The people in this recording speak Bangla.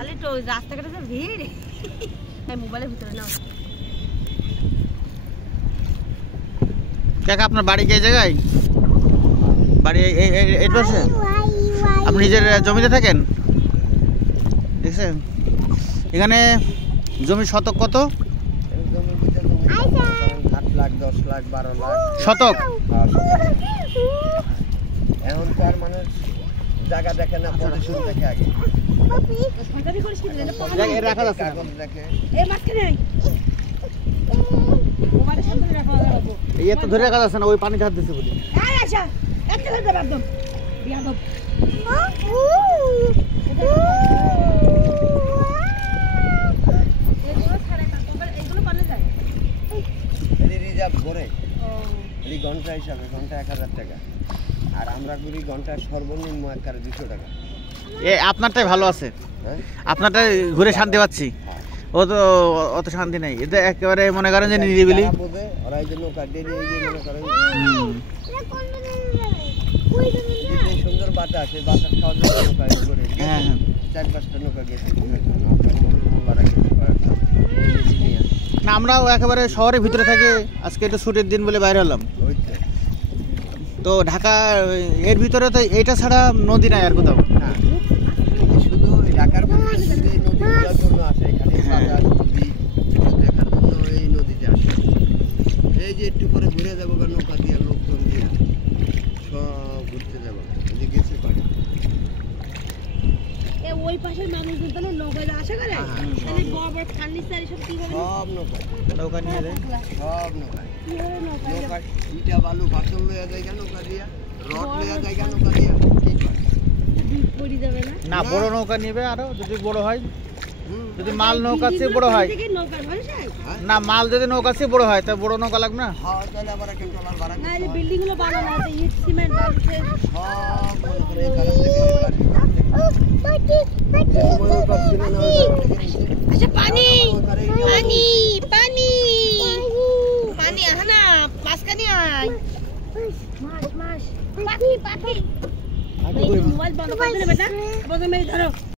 তাহলে তো রাস্তাঘাটে যে ভিড় মোবাইলের ভিতরে নাও। কাকা আপনার বাড়ি কে জায়গায়? বাড়ি এই পাশে? আপনি নিজের জমিতে থাকেন? দেখছেন এখানে জমি শতক কত? শতক। এখনকার মানুষ জায়গা দেখে না, প্রদূষণ দেখে আগে। রাখা যাচ্ছে এই তো ধরে রাখা যাচ্ছে না, ওই পানি ধার দিচ্ছে বলি। ঘন্টা হিসাবে ঘন্টা 1000 টাকা, আর আমরা করি ঘন্টা সর্বনিম্ন আকারে 200 টাকা। আপনারটাই ভালো আছে, আপনারটাই ঘুরে শান্তি পাচ্ছি। ও তো অত শান্তি নাই, এটা একেবারে মনে করেন যে নিরিবিলি। ওরা এই জন্য সুন্দর বাতাস, এই বাতাস খাওয়ার জন্য নৌকা করে 4-5টা নৌকা গেছে। না আমরাও একেবারে শহরের ভিতরে থাকি, আজকে একটু ছুটির দিন বলে বাইরে হলাম। তো ঢাকা এর ভিতরে তো এইটা ছাড়া নদী নাই আর কোথাও। শুধু ঢাকার নদীগুলোর জন্য আসে এখানে, বাজার নদী দেখার জন্য এই নদীতে আসে। এই যে একটু পরে ঘুরে যাবো নৌকা দিয়ে, লোকজন দিয়ে সব ঘুরতে যাবো, যে গেছে পানি। ওই পাশের মানুষজন তাহলে নৌকায় আসা করে, তাহলে বড় বড় ফার্নিচার এসব কি হবে? সব নৌকা নিয়ে যায়, সব নৌকা ইটা বালু ভাষণ লইয়া জায়গা নৌকা দিয়া, রড লইয়া জায়গা নৌকা দিয়া। পড়ি যাবে না? না বড় নৌকা নিবে আরো, যদি বড় হয়, যদি মাল নৌকা চেয়ে বড় হয়। না মাল যদি নৌকা চেয়ে বড় হয় তা বড় নৌকা লাগবে না। হ্যাঁ তাহলে আবার একটা ট্রলার ভাড়া না, এই বিল্ডিং গুলো বানানো আছে ইট সিমেন্ট বালুতে সব মনে করে কারণ থেকে আচ্ছা পানি পানি পানি পানি আনা মাছ কানি আয় মাছ মাছ পাখি পাখি মোবাইল বন্ধ করে দে বেটা, বন্ধ মেরে ধরো।